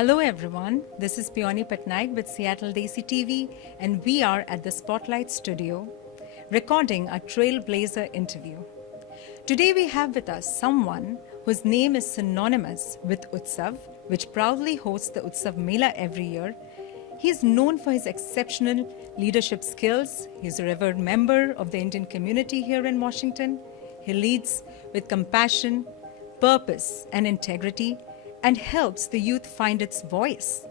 Hello everyone, this is Peony Patnaik with Seattle Desi TV and we are at the Spotlight Studio recording a Trailblazer interview. Today we have with us someone whose name is synonymous with UTSAV, which proudly hosts the UTSAV Mela every year. He is known for his exceptional leadership skills. He is a revered member of the Indian community here in Washington. He leads with compassion, purpose and integrity and helps the youth find its voice.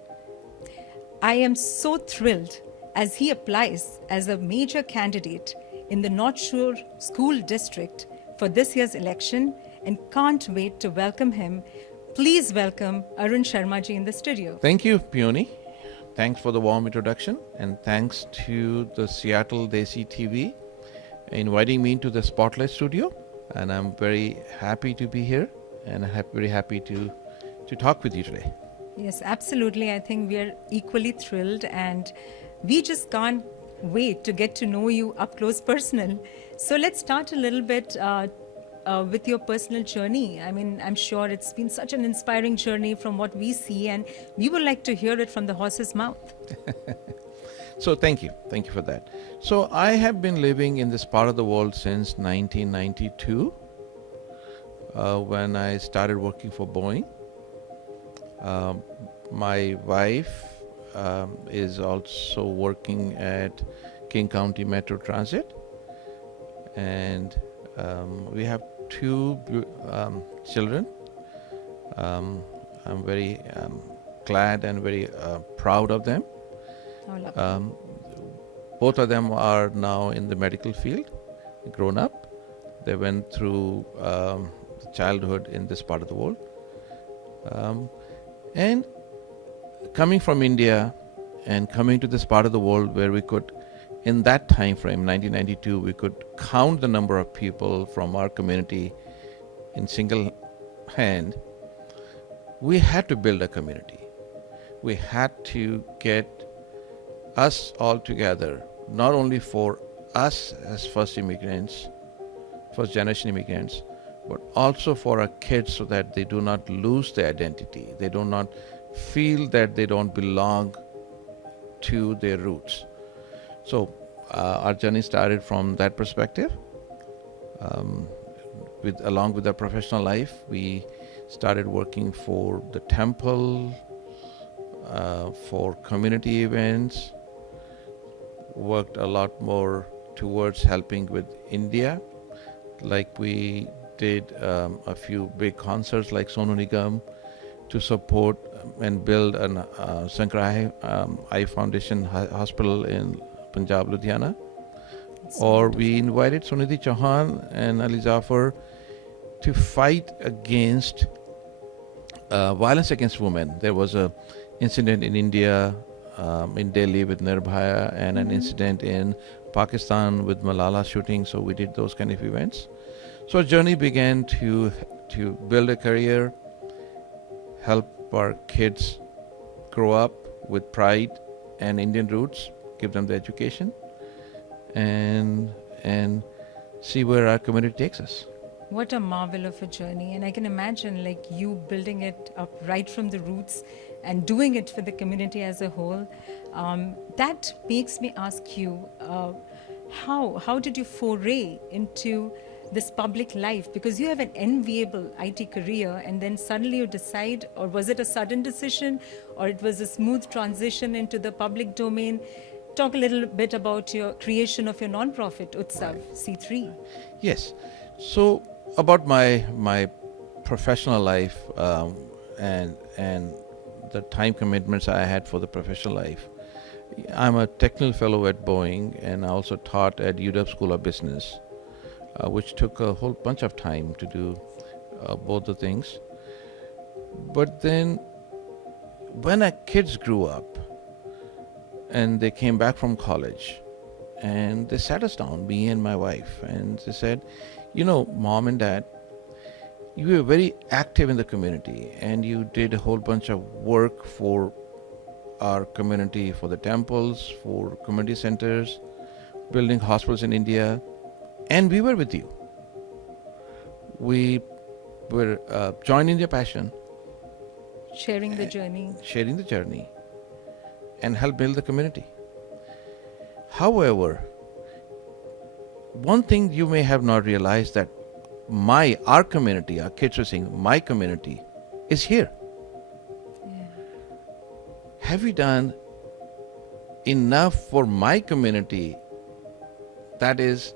I am so thrilled as he applies as a major candidate in the North Shore School District for this year's election and can't wait to welcome him. Please welcome Arun Sharma ji in the studio. Thank you, Peony. Thanks for the warm introduction and thanks to the Seattle Desi TV inviting me into the Spotlight Studio. And I'm very happy to be here and very happy to talk with you today. Yes, absolutely. I think we are equally thrilled and we just can't wait to get to know you up close personal. So let's start a little bit with your personal journey. I mean, I'm sure it's been such an inspiring journey from what we see and we would like to hear it from the horse's mouth. So thank you. Thank you for that. So I have been living in this part of the world since 1992 when I started working for Boeing. My wife is also working at King County Metro Transit and we have two children. I'm very glad and very proud of them. Both of them are now in the medical field, grown up. They went through childhood in this part of the world. And coming from India and coming to this part of the world where we could, in that time frame, 1992, we could count the number of people from our community in single hand, we had to build a community. We had to get us all together, not only for us as first generation immigrants, but also for our kids so that they do not lose their identity. They do not feel that they don't belong to their roots. So our journey started from that perspective. Along with our professional life, we started working for the temple, for community events, worked a lot more towards helping with India, like we did a few big concerts like Sonu Nigam to support and build an Sankara Eye Foundation hospital in Punjab, Ludhiana. Or we invited Sunidhi Chauhan and Ali Zafar to fight against violence against women. There was an incident in India, in Delhi with Nirbhaya, and an incident in Pakistan with Malala shooting. So we did those kind of events. So our journey began to build a career, help our kids grow up with pride and Indian roots, give them the education, and see where our community takes us. What a marvel of a journey. And I can imagine like you building it up right from the roots and doing it for the community as a whole. That makes me ask you, how did you foray into this public life? Because you have an enviable IT career and then suddenly you decide, or was it a sudden decision or it was a smooth transition into the public domain? Talk a little bit about your creation of your non-profit, UTSAV C3. Yes. So about my professional life and the time commitments I had for the professional life. I'm a technical fellow at Boeing and I also taught at UTSAV School of Business, which took a whole bunch of time to do both the things. But then when our kids grew up and they came back from college and they sat us down, me and my wife, and they said, you know, Mom and Dad, you were very active in the community and you did a whole bunch of work for our community, for the temples, for community centers, building hospitals in India, and we were with you. We were joining your passion Sharing the journey. sharing the journey, and help build the community. However, one thing you may have not realized that our community, our kids are saying, my community is here. Yeah. Have we done enough for my community that is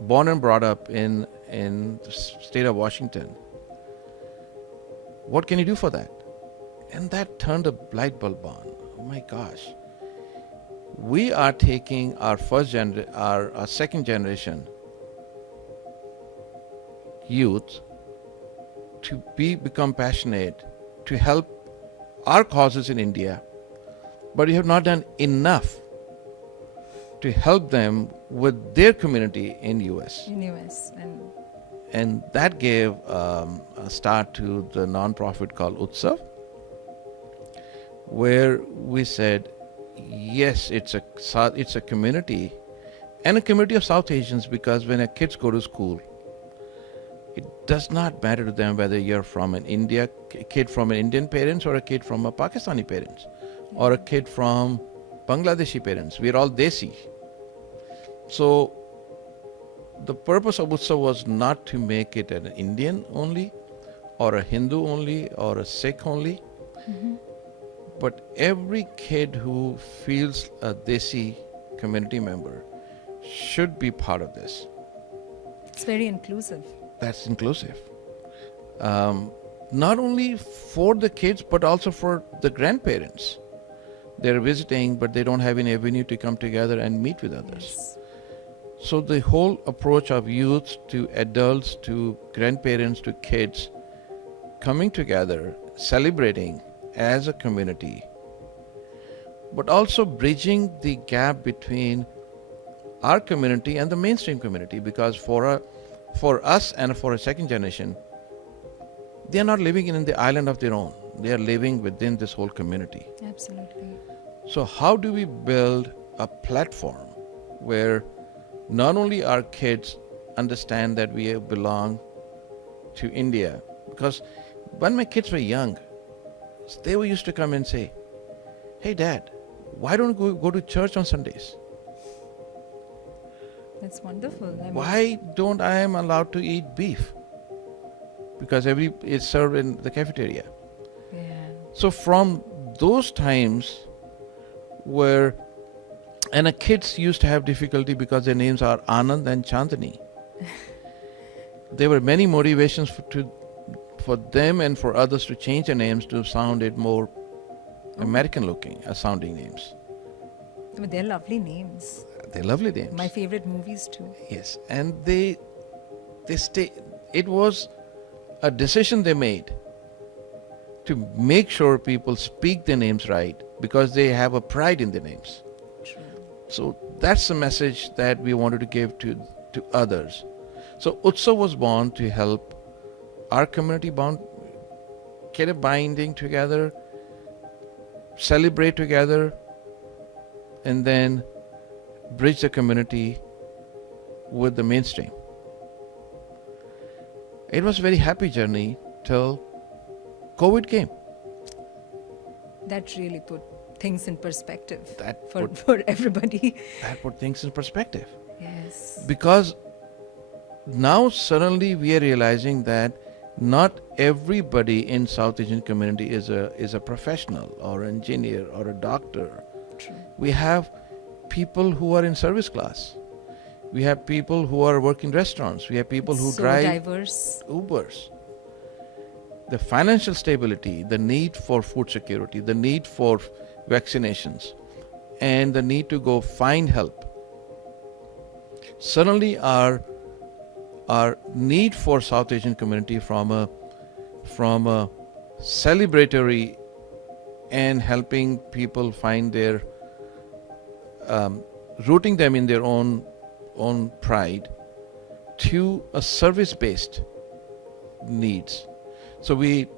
born and brought up in the state of Washington? What can you do for that? And that turned a light bulb on. Oh my gosh. We are taking our our second generation youth to become passionate, to help our causes in India, but we have not done enough to help them with their community in US. In US. And that gave a start to the non-profit called UTSAV, where we said, yes, it's a community, and a community of South Asians, because when our kids go to school, it does not matter to them whether you're from a kid from an Indian parents or a kid from a Pakistani parents or a kid from Bangladeshi parents. We're all Desi. So the purpose of Utsav was not to make it an Indian only or a Hindu only or a Sikh only. Mm-hmm. But every kid who feels a Desi community member should be part of this. It's very inclusive. That's inclusive. Not only for the kids, but also for the grandparents. They're visiting, but they don't have any avenue to come together and meet with others. Yes. So the whole approach of youth to adults to grandparents to kids coming together, celebrating as a community, but also bridging the gap between our community and the mainstream community, because for us and for a second generation, they are not living in the island of their own. They are living within this whole community. Absolutely. So how do we build a platform where not only our kids understand that we belong to India? Because when my kids were young, they used to come and say, hey Dad, why don't we go to church on Sundays? That's wonderful. Why don't I am allowed to eat beef? Because it's served in the cafeteria. Yeah. So from those times and the kids used to have difficulty because their names are Anand and Chandani. There were many motivations for them and for others to change their names to sound it more American looking sounding names. But they're lovely names. They're lovely names. My favorite movies too. Yes, and they stay. It was a decision they made to make sure people speak their names right, because they have a pride in their names. True. So that's the message that we wanted to give to others. So Utsav was born to help our community get a binding together, celebrate together, and then bridge the community with the mainstream. It was a very happy journey till COVID came. That really put things in perspective For everybody. That put things in perspective. Yes. Because now suddenly we are realizing that not everybody in South Asian community is a professional or an engineer or a doctor. True. We have people who are in service class. We have people who are working restaurants. We have people who drive diverse. Ubers. The financial stability, the need for food security, the need for vaccinations, and the need to go find help. Suddenly our need for South Asian community from a celebratory and helping people find their rooting them in their own pride to a service-based needs. So we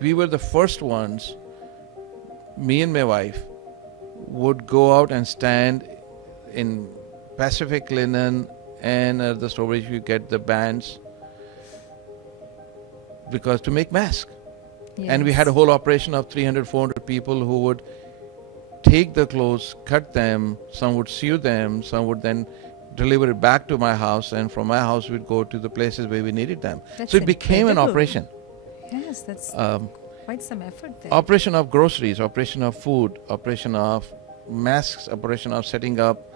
were the first ones, me and my wife would go out and stand in Pacific Linen and the store where you get the bands, because to make masks. And we had a whole operation of 300, 400 people who would take the clothes, cut them, some would sew them, some would then deliver it back to my house, and from my house we'd go to the places where we needed them. That's so it became an incredible. operation. Yes, that's quite some effort there. Operation of groceries, operation of food, operation of masks, operation of setting up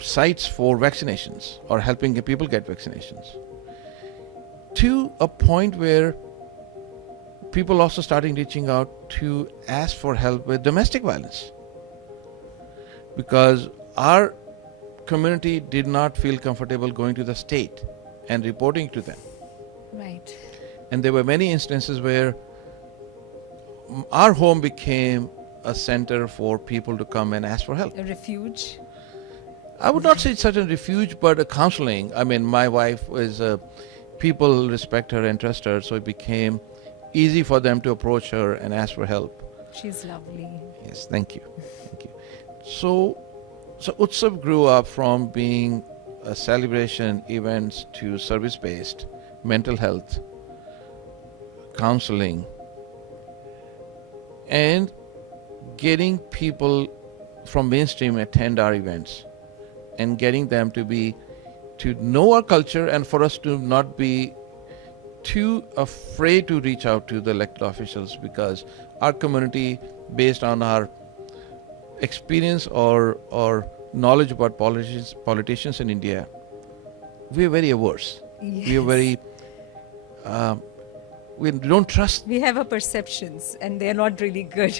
sites for vaccinations or helping people get vaccinations. To a point where people also starting reaching out to ask for help with domestic violence, because our community did not feel comfortable going to the state and reporting to them. Right. And there were many instances where our home became a center for people to come and ask for help. A refuge. I would not say it's such a refuge, but a counseling. I mean, my wife is people respect her and trust her, so it became easy for them to approach her and ask for help. She's lovely. Yes, thank you. Thank you. So UTSAV grew up from being a celebration events to service-based, mental health, counseling, and getting people from mainstream attend our events and getting them to know our culture, and for us to not be too afraid to reach out to the elected officials, because our community, based on our experience or knowledge about politicians in India, we are very averse. Yes. We are very we don't trust, We have our perceptions and they're not really good.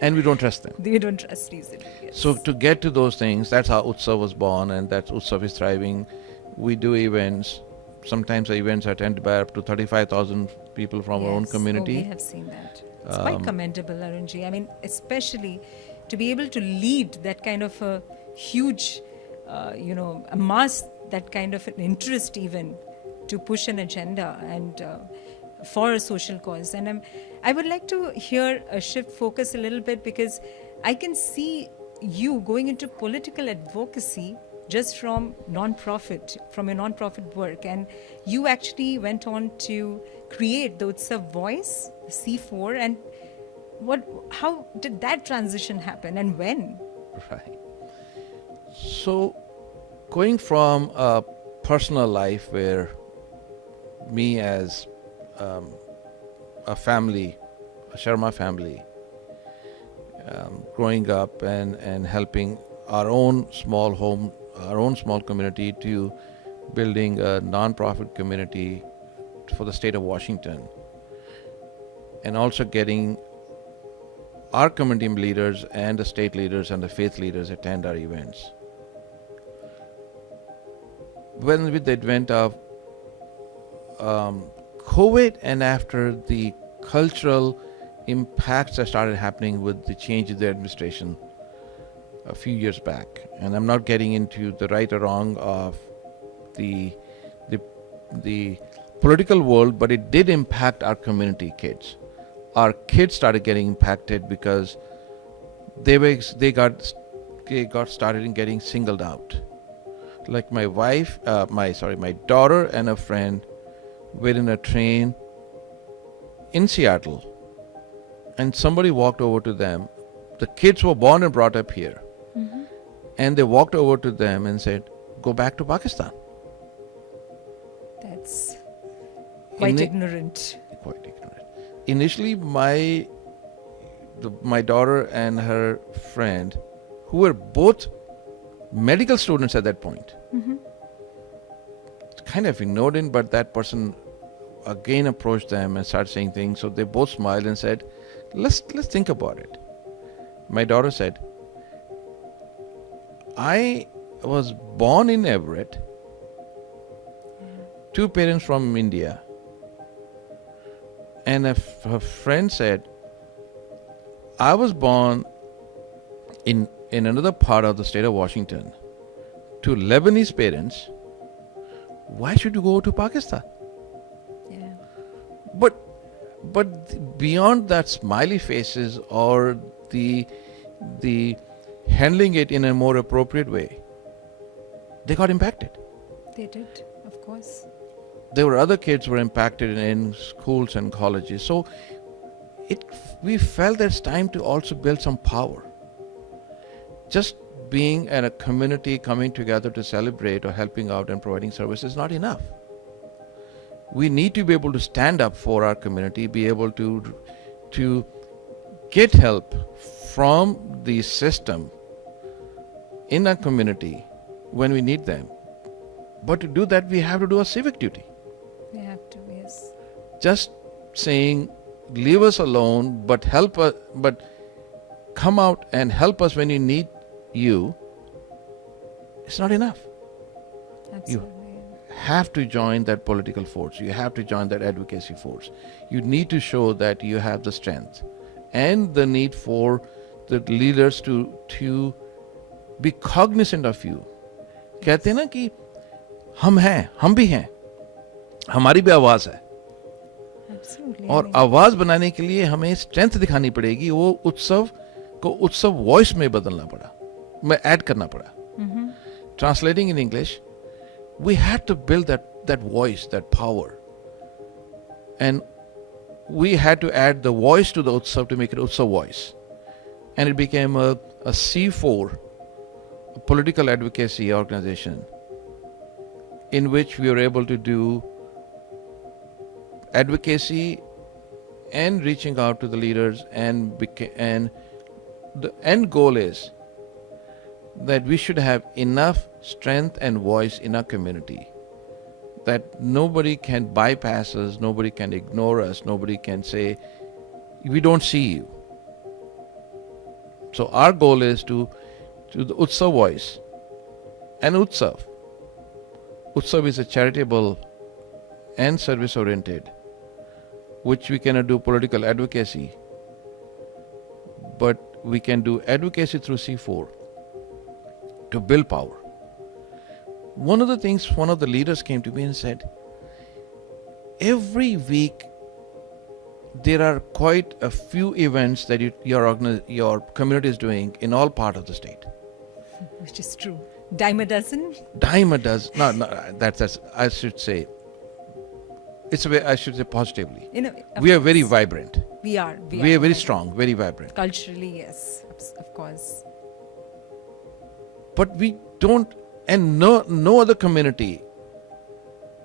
and we don't trust them. We don't trust easily. Yes. So to get to those things, that's how UTSAV was born, and that's UTSAV is thriving. We do events. Sometimes the events are attended by up to 35,000 people from our own Yes. community. Oh, we have seen that. It's quite commendable, Arunji. I mean, especially to be able to lead that kind of a huge, amass that kind of an interest even to push an agenda and for a social cause. And I would like to shift focus a little bit, because I can see you going into political advocacy just from your non-profit work, and you actually went on to create the UTSAV Voice, C4, and how did that transition happen and when? Right. So going from a personal life where me as a family, a Sharma family, growing up and helping our own small home, our own small community, to building a non-profit community for the state of Washington, and also getting our community leaders and the state leaders and the faith leaders attend our events. When with the advent of COVID, and after the cultural impacts that started happening with the change in the administration a few years back, and I'm not getting into the right or wrong of the political world, but it did impact our community kids. Our kids started getting impacted because they got started in getting singled out. Like my wife, my daughter and a friend were in a train in Seattle, and somebody walked over to them. The kids were born and brought up here, and they walked over to them and said, "Go back to Pakistan." That's quite ignorant. Quite ignorant. Initially, my daughter and her friend, who were both medical students at that point, kind of ignored it, but that person again approached them and started saying things. So they both smiled and said, let's think about it. My daughter said, I was born in Everett, two parents from India, and her friend said, I was born in another part of the state of Washington to Lebanese parents. Why should you go to Pakistan? Yeah. But beyond that smiley faces or the handling it in a more appropriate way, they got impacted. They did, of course. there were other kids who were impacted in schools and colleges. So we felt that it's time to also build some power. Just being in a community coming together to celebrate or helping out and providing service is not enough. We need to be able to stand up for our community, be able to get help from the system in our community when we need them. But to do that, we have to do a civic duty. We have to, yes. Just saying, leave us alone, but help us, but come out and help us when you need you, it's not enough. Absolutely. You have to join that political force. You have to join that advocacy force. You need to show that you have the strength and the need for the leaders to be cognizant of you. कहते हैं ना कि हम हैं, हम भी हैं, हमारी भी आवाज है. Absolutely. और आवाज बनाने के लिए हमें स्ट्रेंथ दिखानी पड़ेगी. वो उत्सव को उत्सव वॉइस में बदलना पड़ा, में ऐड करना पड़ा. Translating in English, we had to build that voice, that power, and we had to add the voice to the utsav to make it utsav voice, and it became a C4, a political advocacy organization, in which we were able to do advocacy and reaching out to the leaders, and the end goal is that we should have enough strength and voice in our community that nobody can bypass us, nobody can ignore us, nobody can say, we don't see you. So our goal is to the Utsav voice. And Utsav is a charitable and service oriented, which we cannot do political advocacy, but we can do advocacy through C4 to build power. One of the things, one of the leaders came to me and said, every week there are quite a few events that your community is doing in all part of the state. Which is true. Dime a dozen? Dime a dozen. No, that's I should say. I should say positively. We are very vibrant. We are very strong, very vibrant. Culturally, yes, of course. But we don't, and no other community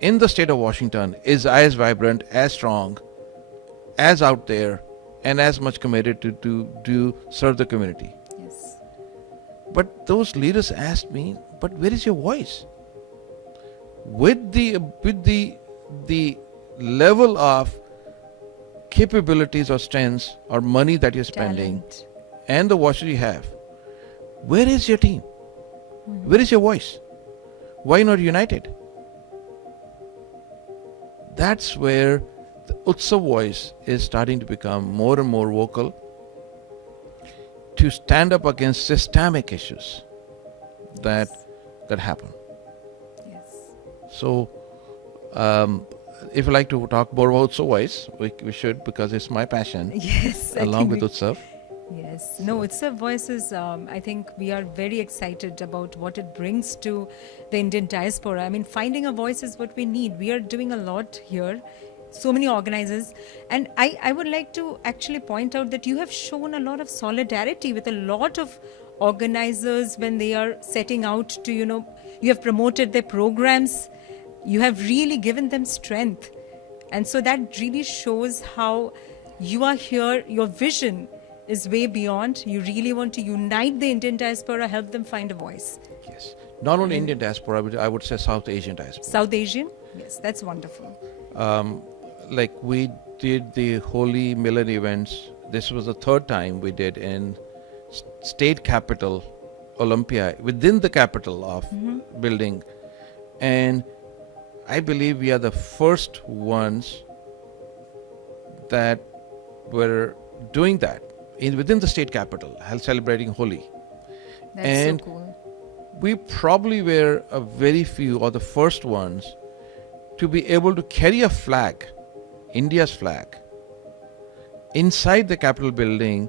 in the state of Washington is as vibrant, as strong, as out there, and as much committed to serve the community. Yes. But those leaders asked me, but where is your voice? With the level of capabilities or strengths or money that you're spending, Talent. and the voices you have, where is your team? Where is your voice? Why not united? That's where the Utsav voice is starting to become more and more vocal to stand up against systemic issues that happen. Yes. So, if you like to talk more about Utsav voice, we should, because it's my passion. Yes. Along with Utsav. Yes. No, Utsav voice is, I think we are very excited about what it brings to the Indian diaspora. I mean, finding a voice is what we need. We are doing a lot here, so many organizers. And I would like to actually point out that you have shown a lot of solidarity with a lot of organizers when they are setting out to, you have promoted their programs. You have really given them strength. And so that really shows how you are here, your vision is way beyond. You really want to unite the Indian diaspora, help them find a voice. Yes. Not only Indian diaspora, but I would say South Asian diaspora. South Asian? Yes, that's wonderful. Like we did the Holy Millen events. This was the third time we did in state capital, Olympia, within the capital of building. And I believe we are the first ones that were doing that within the state capital, celebrating Holi. That's and so cool. We probably were a very few or the first ones to be able to carry a flag, India's flag, inside the Capitol building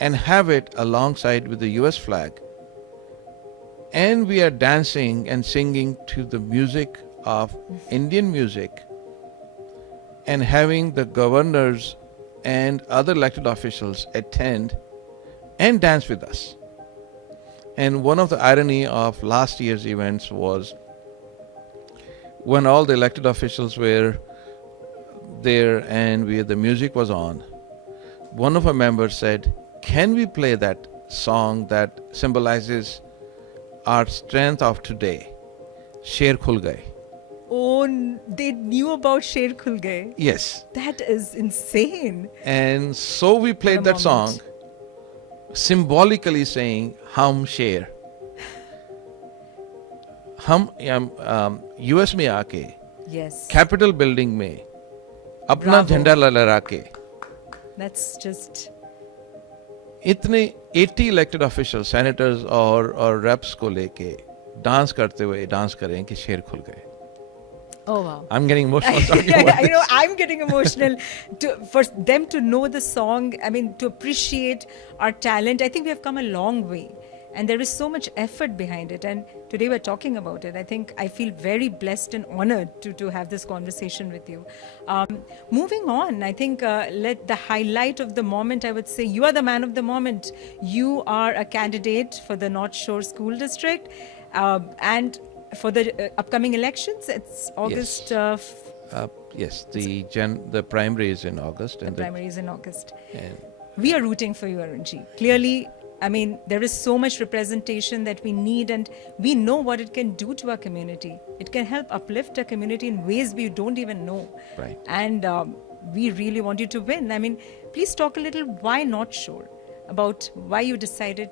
and have it alongside with the US flag. And we are dancing and singing to the music of Indian music and having the governors and other elected officials attend and dance with us. And one of the irony of last year's events was when all the elected officials were there and the music was on, one of our members said, "Can we play that song that symbolizes our strength of today, Sher Khul Gaye?" Oh, they knew about Sher Khul Gaye. Yes. That is insane. And so we played that song, symbolically saying, "Hum Sher." हम US में आके capital building में अपना झंडा लहरा के इतने 80 elected official senators और रेप्स को लेके डांस करते हुए डांस करें कि शेर खुल गए. Oh wow! I'm getting emotional. I know I'm getting emotional. For them to know the song, I mean, to appreciate our talent, I think we have come a long way. And there is so much effort behind it. And today we're talking about it. I think I feel very blessed and honored to have this conversation with you. Moving on, I think let the highlight of the moment, I would say, you are the man of the moment. You are a candidate for the North Shore School District. And for the upcoming elections, it's August. Yes, the primary is in August. And the primary is in August. And we are rooting for you, Arunji. Clearly, I mean, there is so much representation that we need, and we know what it can do to our community. It can help uplift our community in ways we don't even know. Right. And we really want you to win. I mean, please talk a little why North Shore, about why you decided.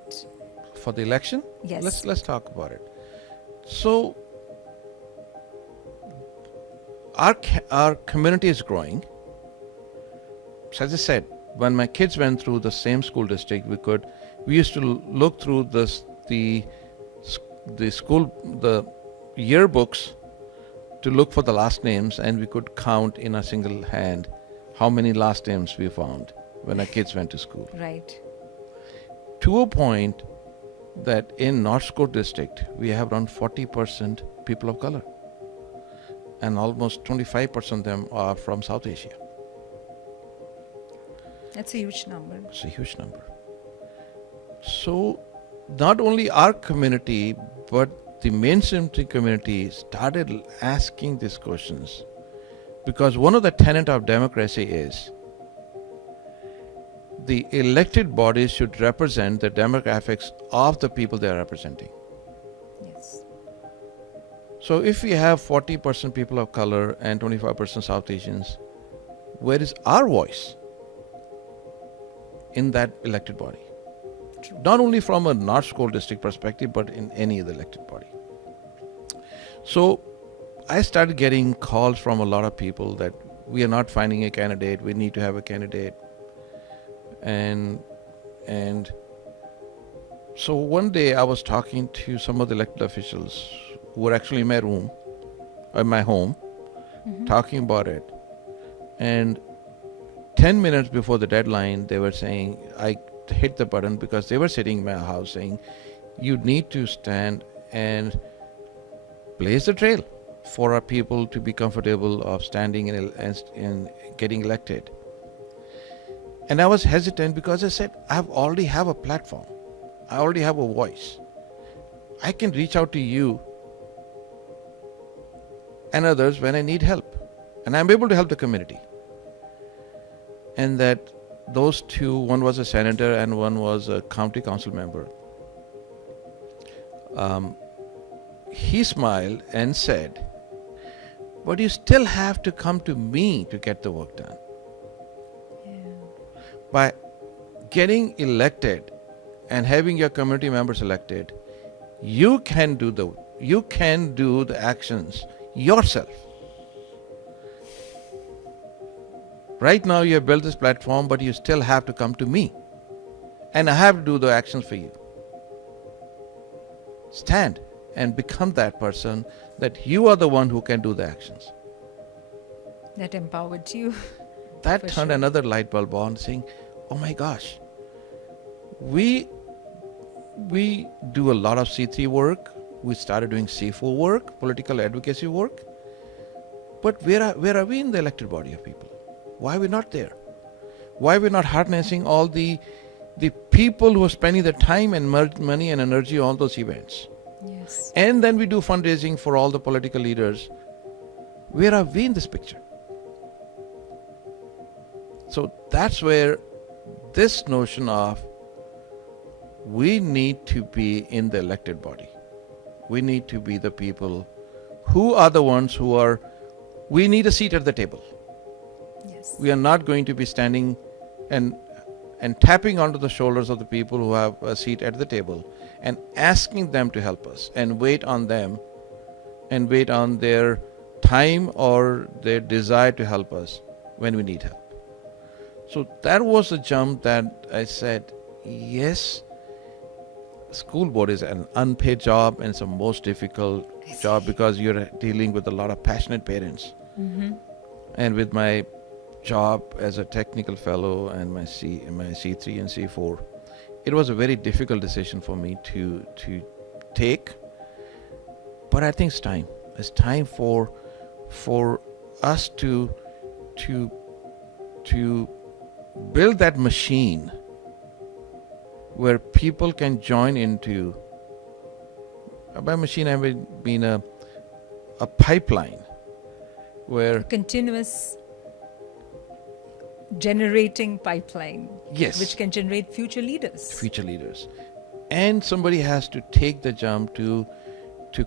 For the election? Yes. Let's talk about it. So, our community is growing. So as I said, when my kids went through the same school district, we used to look through the yearbooks to look for the last names, and we could count in a single hand how many last names we found when our kids went to school. Right. To a point that in North Shore district, we have around 40% people of color, and almost 25% of them are from South Asia. That's a huge number. It's a huge number. So, not only our community, but the mainstream community started asking these questions, because one of the tenets of democracy is the elected bodies should represent the demographics of the people they are representing. Yes. So, if we have 40% people of color and 25% South Asians, where is our voice in that elected body? True. Not only from a North Shore district perspective, but in any other elected body. So I started getting calls from a lot of people that we are not finding a candidate, we need to have a candidate. And so one day I was talking to some of the elected officials who were actually in my room, in my home, talking about it. And 10 minutes before the deadline, they were saying, I hit the button because they were sitting in my house saying, you need to stand and blaze the trail for our people to be comfortable of standing and getting elected. And I was hesitant because I said, I already have a platform. I already have a voice. I can reach out to you and others when I need help. And I'm able to help the community. And that those two, one was a senator and one was a county council member. He smiled and said, but you still have to come to me to get the work done. Yeah. By getting elected and having your community members elected, you can do the actions yourself. Right now you have built this platform, but you still have to come to me. And I have to do the actions for you. Stand and become that person, that you are the one who can do the actions. That empowered you. That turned another light bulb on, saying, oh my gosh, we do a lot of C3 work. We started doing C4 work, political advocacy work. But where are we in the elected body of people? Why are we not there? Why are we not harnessing all the people who are spending their time and money and energy on those events? Yes. And then we do fundraising for all the political leaders. Where are we in this picture? So that's where this notion of we need to be in the elected body. We need to be the people who are the ones who are, we need a seat at the table. Yes. We are not going to be standing and tapping onto the shoulders of the people who have a seat at the table and asking them to help us and wait on them and wait on their time or their desire to help us when we need help. So that was a jump that I said, yes, school board is an unpaid job and it's the most difficult job because you're dealing with a lot of passionate parents. Mm-hmm. And with my job as a technical fellow and my C3 and C4, it was a very difficult decision for me to take. But I think it's time. It's time for us to build that machine where people can join into. By machine, I mean a pipeline where Continuous generating pipeline. Yes. Which can generate future leaders. And somebody has to take the jump to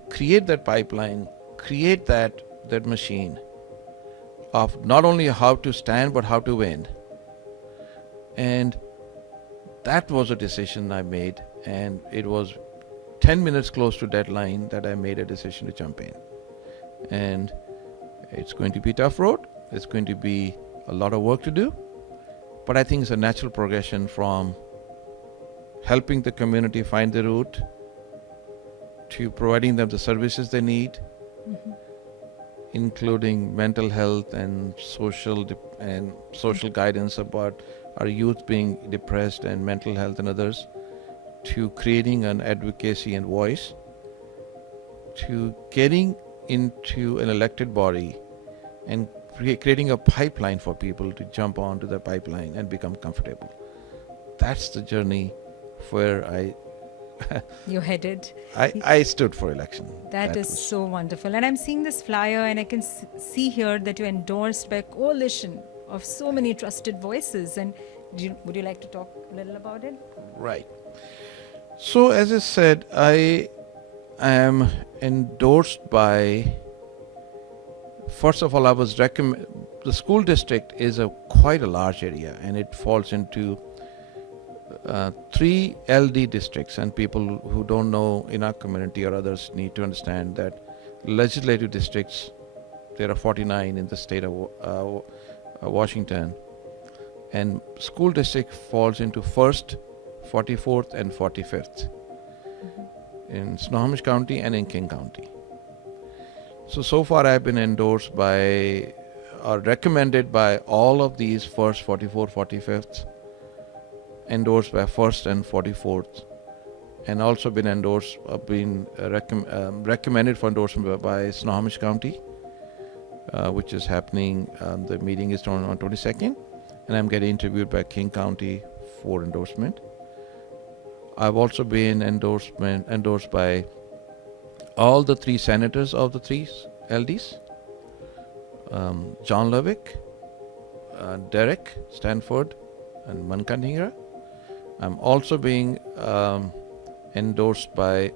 create that pipeline, create that machine of not only how to stand but how to win. And that was a decision I made, and it was 10 minutes close to deadline that I made a decision to jump in. And it's going to be a tough road. It's going to be a lot of work to do, but I think it's a natural progression from helping the community find the route to providing them the services they need, Mm-hmm. including mental health and social guidance about our youth being depressed and mental health and others, to creating an advocacy and voice, to getting into an elected body and creating a pipeline for people to jump onto the pipeline and become comfortable. That's the journey where You're headed. I stood for election. That is so wonderful. And I'm seeing this flyer and I can see here that you're endorsed by a coalition of so many trusted voices. And would you like to talk a little about it? Right. So as I said, I am endorsed by, first of all, I was the school district is quite a large area, and it falls into 3 LD districts, and people who don't know in our community or others need to understand that legislative districts, there are 49 in the state of Washington, and school district falls into 1st, 44th and 45th in Snohomish County and in King County. So far I've been endorsed by or recommended by all of these 1st, 44th, 45th, endorsed by 1st and 44th, and also been recommended for endorsement by Snohomish County, which is happening. The meeting is on 22nd, and I'm getting interviewed by King County for endorsement. I've also been endorsed by all the 3 senators of the 3 LDs, John Lovick, Derek Stanford, and Mankanhingra. I'm also being endorsed by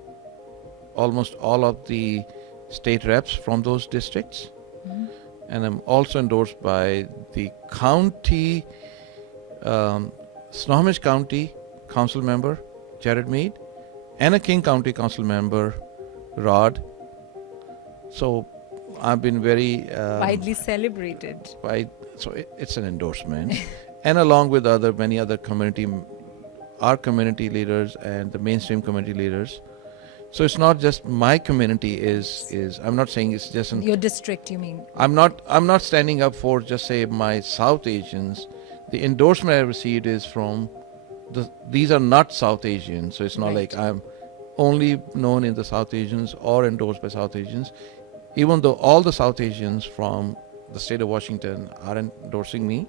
almost all of the state reps from those districts. Mm-hmm. And I'm also endorsed by the county, Snohomish County council member, Jared Mead, and a King County council member, Rod. So I've been very widely celebrated. It's an endorsement. And along with many other our community leaders and the mainstream community leaders. So it's not just my community is I'm not saying it's just your district, you mean? I'm not standing up for just say my South Asians. The endorsement I received is from these are not South Asians, so it's not Right. like I'm only known in the South Asians or endorsed by South Asians. even though all the South Asians from the state of Washington are endorsing me.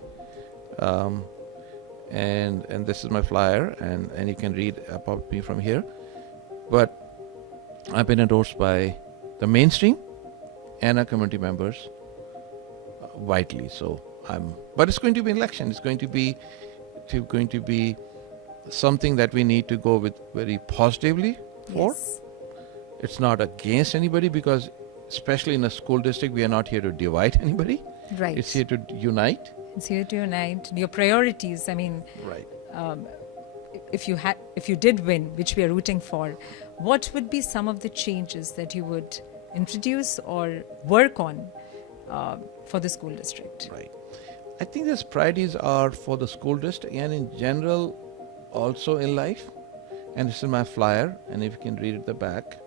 And this is my flyer, and you can read about me from here. But I've been endorsed by the mainstream and our community members widely. So but it's going to be an election. It's going to be something that we need to go with very positively for. Yes. It's not against anybody, because especially in a school district, we are not here to divide anybody. Right. It's here to unite. It's here to unite. Your priorities, I mean, Right. if you did win, which we are rooting for, what would be some of the changes that you would introduce or work on for the school district? Right. I think these priorities are for the school district and in general also in life. And this is my flyer, and if you can read at the back.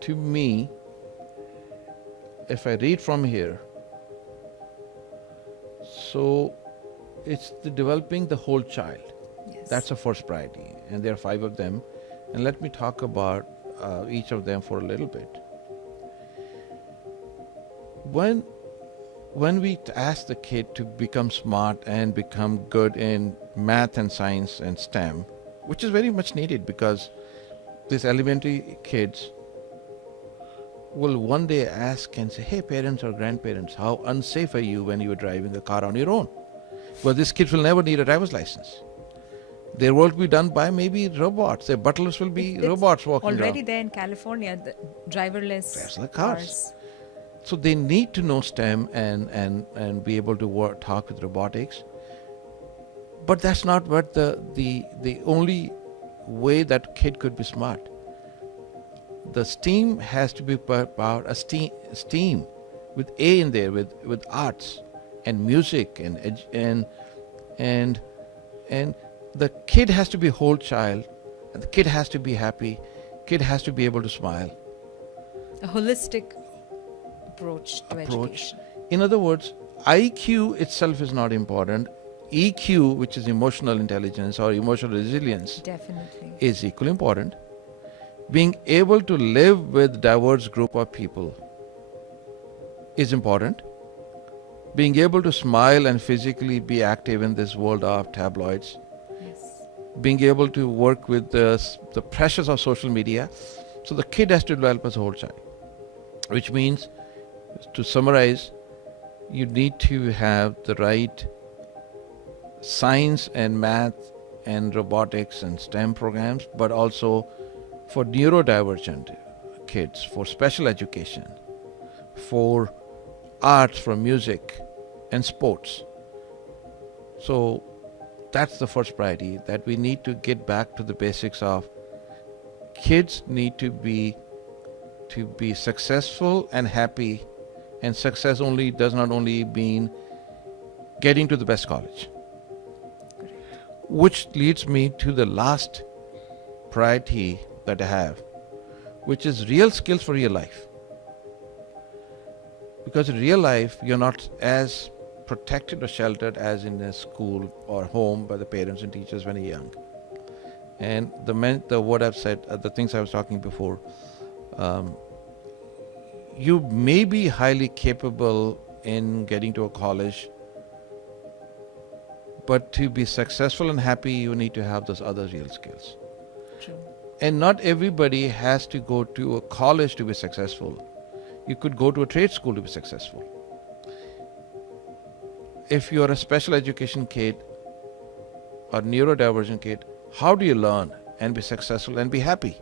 To me, if I read from here, so it's the developing the whole child. Yes. That's the first priority, and there are 5 of them. And let me talk about each of them for a little bit. When we ask the kid to become smart and become good in math and science and STEM, which is very much needed, because these elementary kids will one day ask and say, hey, parents or grandparents, how unsafe are you when you are driving a car on your own? Well, these kids will never need a driver's license. Their work will be done by maybe robots. Their butlers will be robots walking around. Already there in California, the driverless cars. So they need to know STEM and be able to talk with robotics. But that's not what the only way that kid could be smart. The STEAM has to be powered, a STEAM with A in there, with arts and music and the kid has to be a whole child, and the kid has to be happy, kid has to be able to smile. A holistic approach to education. In other words, IQ itself is not important. EQ, which is emotional intelligence or emotional resilience, Definitely is equally important. Being able to live with diverse group of people is important. Being able to smile and physically be active in this world of tabloids. Yes. Being able to work with the pressures of social media. So the kid has to develop as a whole child. Which means, to summarize, you need to have the right science and math and robotics and STEM programs, but also for neurodivergent kids, for special education, for arts, for music and sports. So that's the first priority, that we need to get back to the basics of kids need to be successful and happy, and success does not only mean getting to the best college. Correct. Which leads me to the last priority that I have, which is real skills for real life. Because in real life, you're not as protected or sheltered as in a school or home by the parents and teachers when you're young. And what I've said, the things I was talking before, you may be highly capable in getting to a college, but to be successful and happy, you need to have those other real skills. True. And not everybody has to go to a college to be successful. You could go to a trade school to be successful. If you are a special education kid or neurodivergent kid, how do you learn and be successful and be happy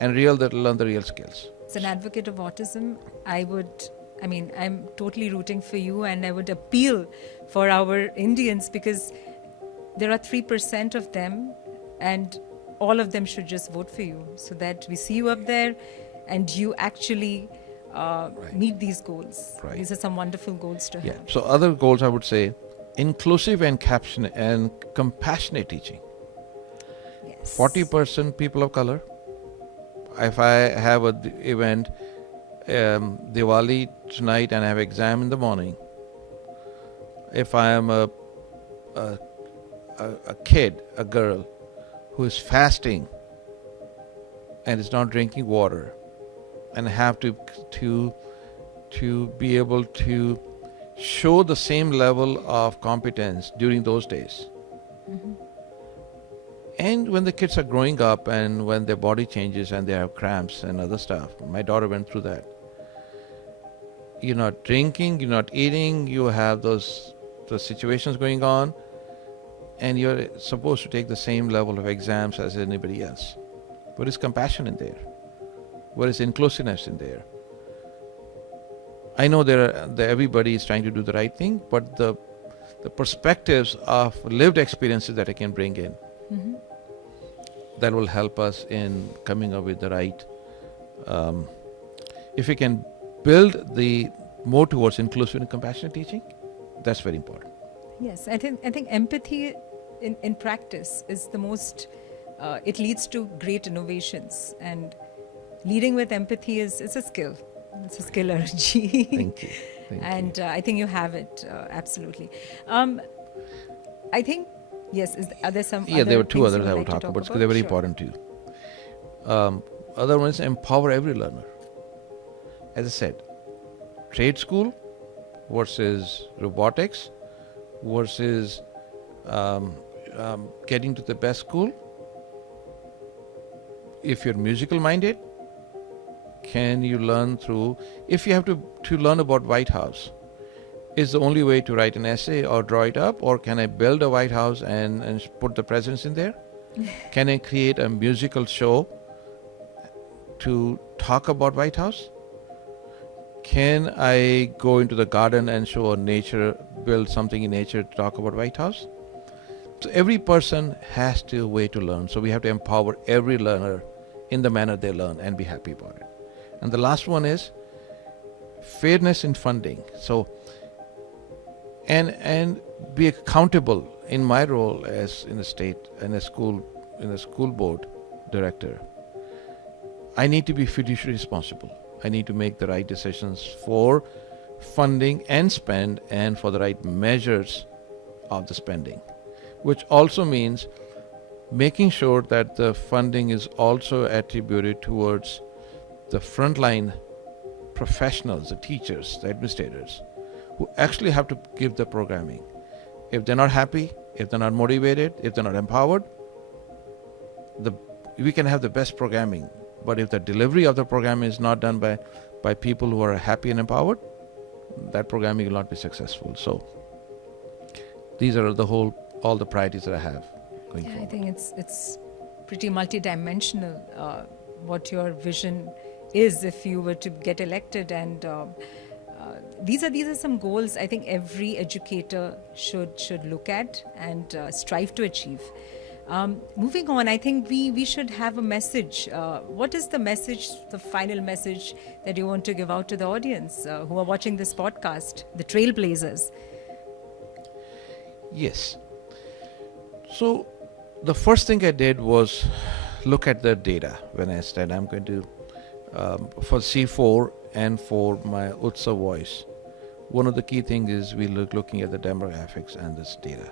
and learn the real skills? As an advocate of autism, I'm totally rooting for you, and I would appeal for our Indians, because there are 3% of them, and all of them should just vote for you, so that we see you up there and you actually meet these goals. Right. These are some wonderful goals to have. So other goals, I would say, inclusive and compassionate teaching. Yes. 40% people of color. If I have an event, Diwali tonight, and I have exam in the morning, if I am a kid, a girl, who is fasting and is not drinking water, and have to be able to show the same level of competence during those days. And when the kids are growing up and when their body changes and they have cramps and other stuff, my daughter went through that. You're not drinking, you're not eating, you have those situations going on, and you're supposed to take the same level of exams as anybody else. Where is compassion in there? Where is inclusiveness in there? I know everybody is trying to do the right thing, but the perspectives of lived experiences that I can bring in, that will help us in coming up with the right. If we can build the more towards inclusive and compassionate teaching, that's very important. Yes, I think empathy in practice is the most. It leads to great innovations, and leading with empathy is a skill. It's a skill, Arunji. Thank you. Thank you. I think you have it absolutely. I think yes. Are there some? Yeah, there were two others I will like talk about because they're very important too. Other one is empower every learner. As I said, trade school versus robotics versus getting to the best school. If you're musical minded, can you learn through, if you have to learn about White House, is the only way to write an essay or draw it up, or can I build a White House and put the presidents in there? Can I create a musical show to talk about White House? Can I go into the garden and show nature, build something in nature to talk about White House? So every person has a way to learn. So we have to empower every learner in the manner they learn and be happy about it. And the last one is fairness in funding. So and be accountable. In my role as in the state and a school board director, I need to be fiduciary responsible. I need to make the right decisions for funding and spend, and for the right measures of the spending, which also means making sure that the funding is also attributed towards the frontline professionals, the teachers, the administrators, who actually have to give the programming. If they're not happy, if they're not motivated, if they're not empowered, we can have the best programming, but if the delivery of the program is not done by people who are happy and empowered, that programming will not be successful. So these are all the priorities that I have going forward. I think it's pretty multidimensional what your vision is if you were to get elected, and these are some goals I think every educator should look at and strive to achieve. Moving on, I think we should have a message. What is the message, the final message that you want to give out to the audience who are watching this podcast, the Trailblazers? Yes. So the first thing I did was look at the data when I said I'm going to, for C4 and for my UTSAV voice, one of the key things is we looking at the demographics and this data.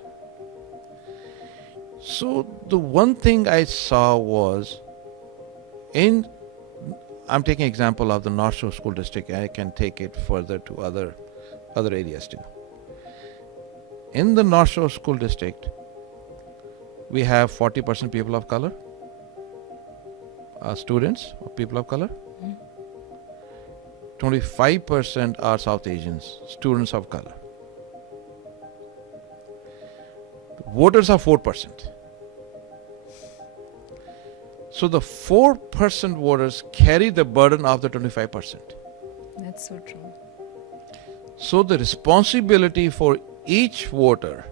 So the one thing I saw was I'm taking example of the North Shore School District, and I can take it further to other areas too. In the North Shore School District, we have 40% people of color, students of people of color. 25% are South Asians, students of color. Voters are 4%. So the 4% voters carry the burden of the 25%. That's so true. So the responsibility for each voter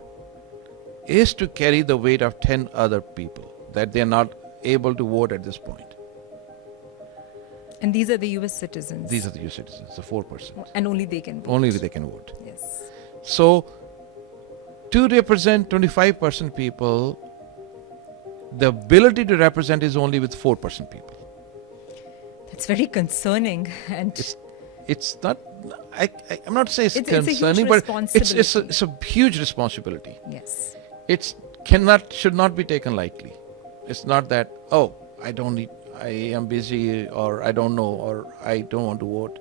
is to carry the weight of 10 other people that they are not able to vote at this point. And these are the US citizens. These are the US citizens, the 4%. And only they can vote. Only they can vote. Yes. So to represent 25% people, the ability to represent is only with 4% people. That's very concerning. And it's not, I'm not saying it's concerning, but it's a huge responsibility. Yes. Should not be taken lightly. It's not that, I am busy, or I don't know, or I don't want to vote.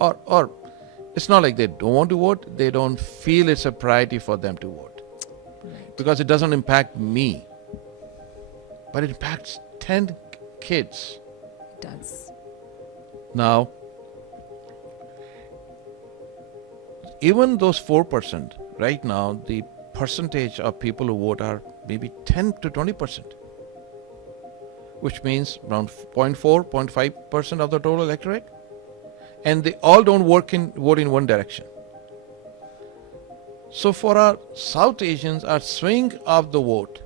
Or it's not like they don't want to vote, they don't feel it's a priority for them to vote. Right. Because it doesn't impact me, but it impacts 10 kids. It does. Now, even those 4%, right now, the percentage of people who vote are maybe 10 to 20%, which means around 0.4, 0.5% of the total electorate. And they all don't vote in one direction. So for our South Asians, our swing of the vote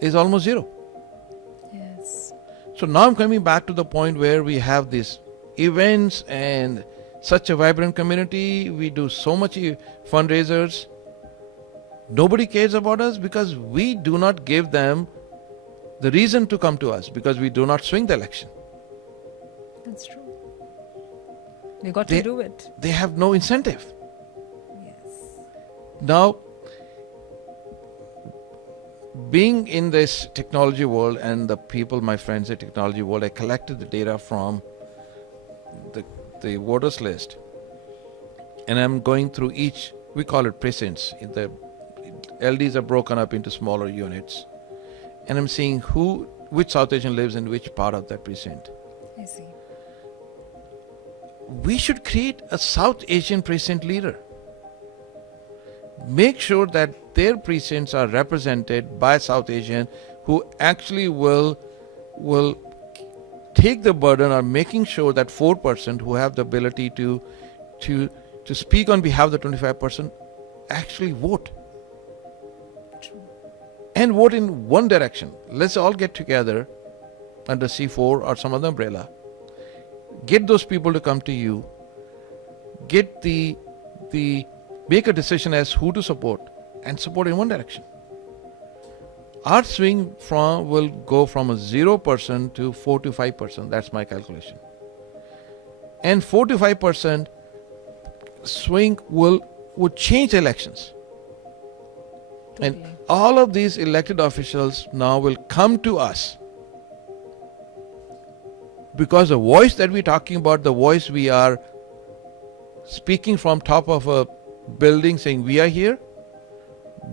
is almost zero. Yes. So now I'm coming back to the point where we have these events and such a vibrant community. We do so much fundraisers. Nobody cares about us because we do not give them the reason to come to us, because we do not swing the election. That's true. We got to do it. They have no incentive. Yes. Now, being in this technology world and the people, my friends in technology world, I collected the data from the voters list, and I'm going through each, we call it precincts. The LDs are broken up into smaller units, and I'm seeing which South Asian lives in which part of that precinct. I see. We should create a South Asian precinct leader. Make sure that their precincts are represented by South Asian who actually will take the burden of making sure that 4% who have the ability to speak on behalf of the 25% actually vote. True. And vote in one direction. Let's all get together under C4 or some other umbrella. Get those people to come to you. Get make a decision as who to support, and support in one direction. Our swing will go from a 0% to 4 to 5%. That's my calculation. And 4 to 5% swing would change elections. Totally. And all of these elected officials now will come to us. Because the voice that we're talking about, the voice we are speaking from top of a building saying we are here,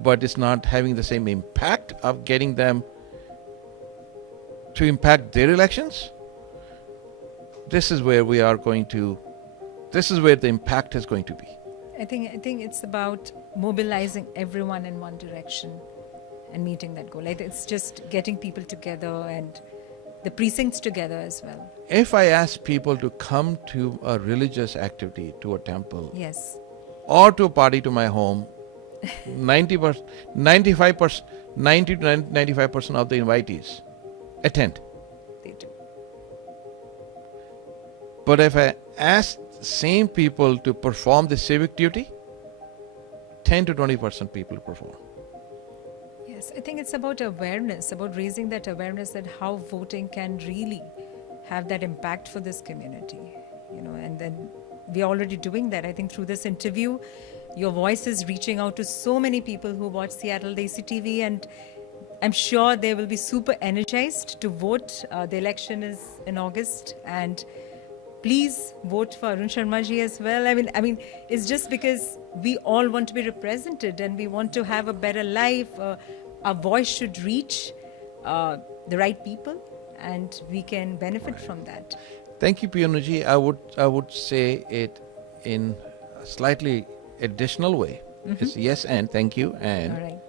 but it's not having the same impact of getting them to impact their elections. This is where the impact is going to be. I think it's about mobilizing everyone in one direction and meeting that goal. It's just getting people together and the precincts together as well. If I ask people to come to a religious activity, to a temple, Yes. or to a party to my home, 90 to 95% of the invitees attend. They do. But if I ask same people to perform the civic duty, 10 to 20% people perform. Yes, I think it's about awareness, about raising that awareness that how voting can really have that impact for this community, and then we're already doing that. I think through this interview, your voice is reaching out to so many people who watch Seattle Desi TV, and I'm sure they will be super energized to vote. The election is in August, and please vote for Arun Sharma ji as well. I mean, it's just because we all want to be represented and we want to have a better life. Our voice should reach the right people, and we can benefit from that. Thank you, Pianuji. I would say it in a slightly additional way. Mm-hmm. It's yes and thank you and. All right.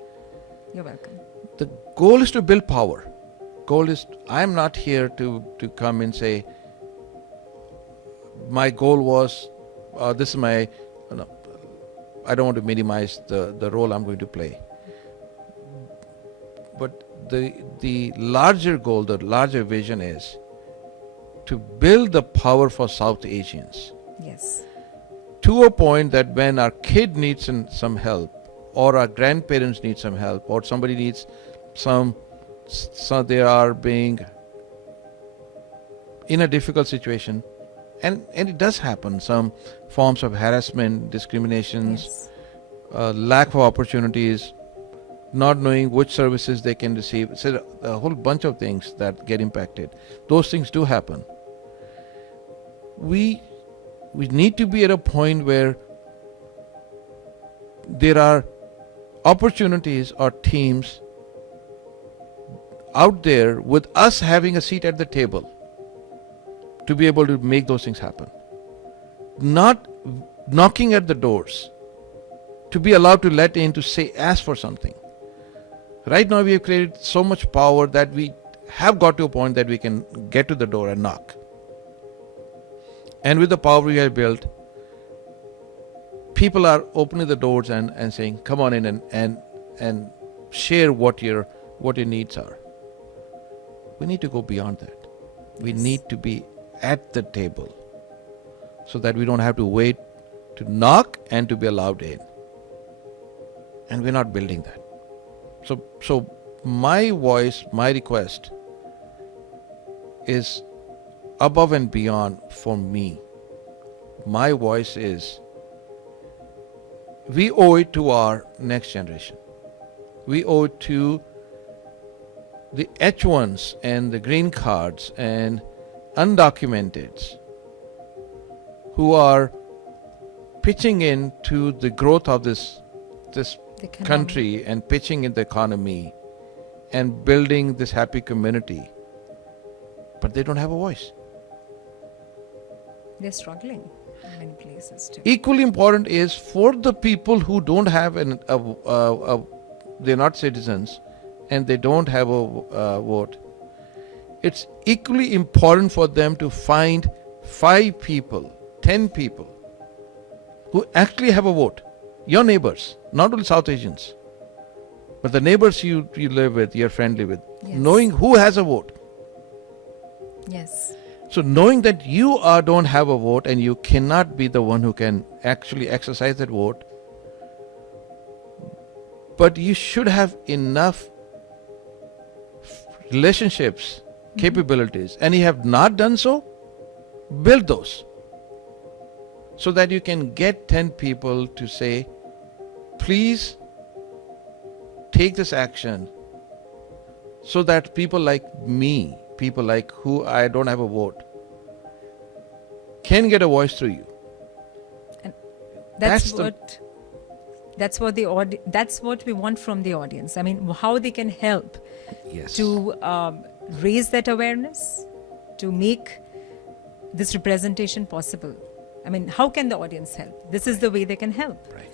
You're welcome. The goal is to build power. I'm not here to come and say, my goal was, this is my, I don't want to minimize the role I'm going to play. But the larger goal, the larger vision is to build the power for South Asians. Yes. To a point that when our kid needs some help, or our grandparents need some help, or somebody needs so they are being in a difficult situation, and it does happen, some forms of harassment, discriminations, Yes. Lack of opportunities. not knowing which services they can receive. So a whole bunch of things that get impacted. Those things do happen. We need to be at a point where there are opportunities or teams out there with us having a seat at the table to be able to make those things happen. Not knocking at the doors, to be allowed to let in, to say, ask for something. Right now we have created so much power that we have got to a point that we can get to the door and knock. And with the power we have built, people are opening the doors and saying, come on in and share what your needs are. We need to go beyond that. We need to be at the table so that we don't have to wait to knock and to be allowed in. And we're not building that. So my voice, my request is above and beyond for me. My voice is, we owe it to our next generation. We owe it to the H1s and the green cards and undocumenteds who are pitching into the growth of this country and pitching in the economy and building this happy community. But they don't have a voice. They're struggling in many places too. Equally important is for the people who don't have they're not citizens and they don't have a vote. It's equally important for them to find 5 people, 10 people who actually have a vote. Your neighbors, not only South Asians, but the neighbors you live with, you're friendly with, knowing who has a vote. Yes. So knowing that you don't have a vote and you cannot be the one who can actually exercise that vote, but you should have enough relationships, capabilities, and you have not done so, build those. So that you can get 10 people to say, please take this action so that people like me, people like who I don't have a vote, can get a voice through you. And that's what we want from the audience. I mean, how they can help to raise that awareness, to make this representation possible. I mean, how can the audience help? This is the way they can help. Right.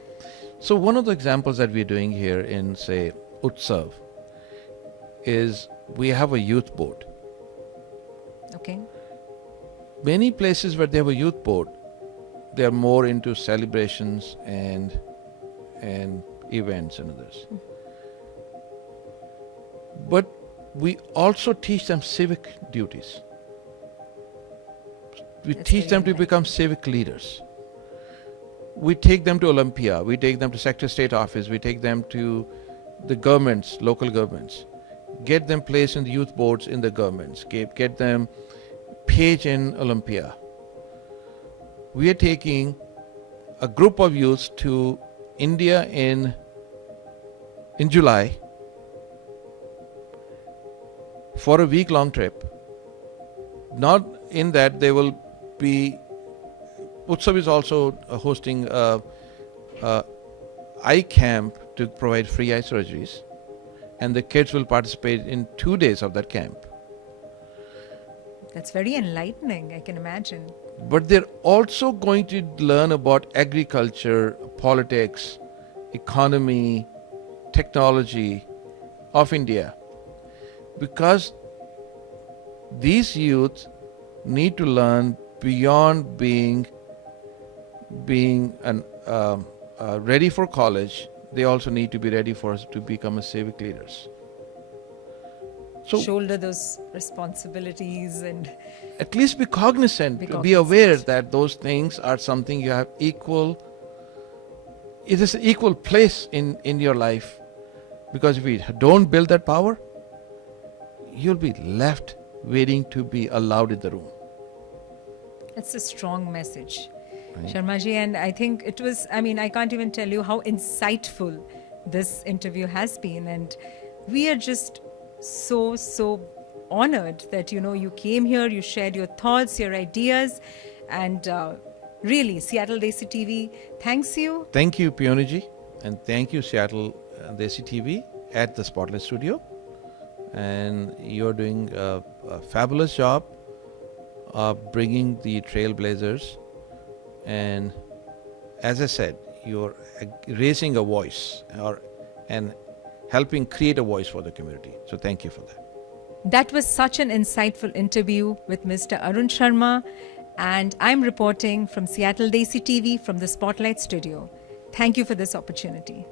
So one of the examples that we're doing here in, say, UTSAV is we have a youth board. Okay. Many places where they have a youth board, they are more into celebrations and events and others. But we also teach them civic duties. We teach them to become civic leaders. We take them to Olympia, we take them to Secretary of State office, we take them to the governments, local governments, get them placed in the youth boards in the governments, get them page in Olympia. We are taking a group of youths to India in July for a week-long trip. Not in that they will be, UTSAV is also hosting eye camp to provide free eye surgeries, and the kids will participate in 2 days of that camp. That's very enlightening, I can imagine. But they're also going to learn about agriculture, politics, economy, technology of India. Because these youth need to learn beyond being ready for college. They also need to be ready to become a civic leaders. So shoulder those responsibilities and at least be cognizant, be aware that those things are something you have equal. It is an equal place in your life, because if we don't build that power, you'll be left waiting to be allowed in the room. It's a strong message, Right. Sharma ji, and I think it was, I mean, I can't even tell you how insightful this interview has been. And we are just so honored that, you came here, you shared your thoughts, your ideas, and really, Seattle Desi TV thanks you. Thank you, Peoniji, and thank you, Seattle Desi TV at the Spotlight Studio. And you're doing a fabulous job of bringing the Trailblazers. And as I said, you're raising a voice and helping create a voice for the community. So thank you for that. That was such an insightful interview with Mr. Arun Sharma. And I'm reporting from Seattle Desi TV from the Spotlight Studio. Thank you for this opportunity.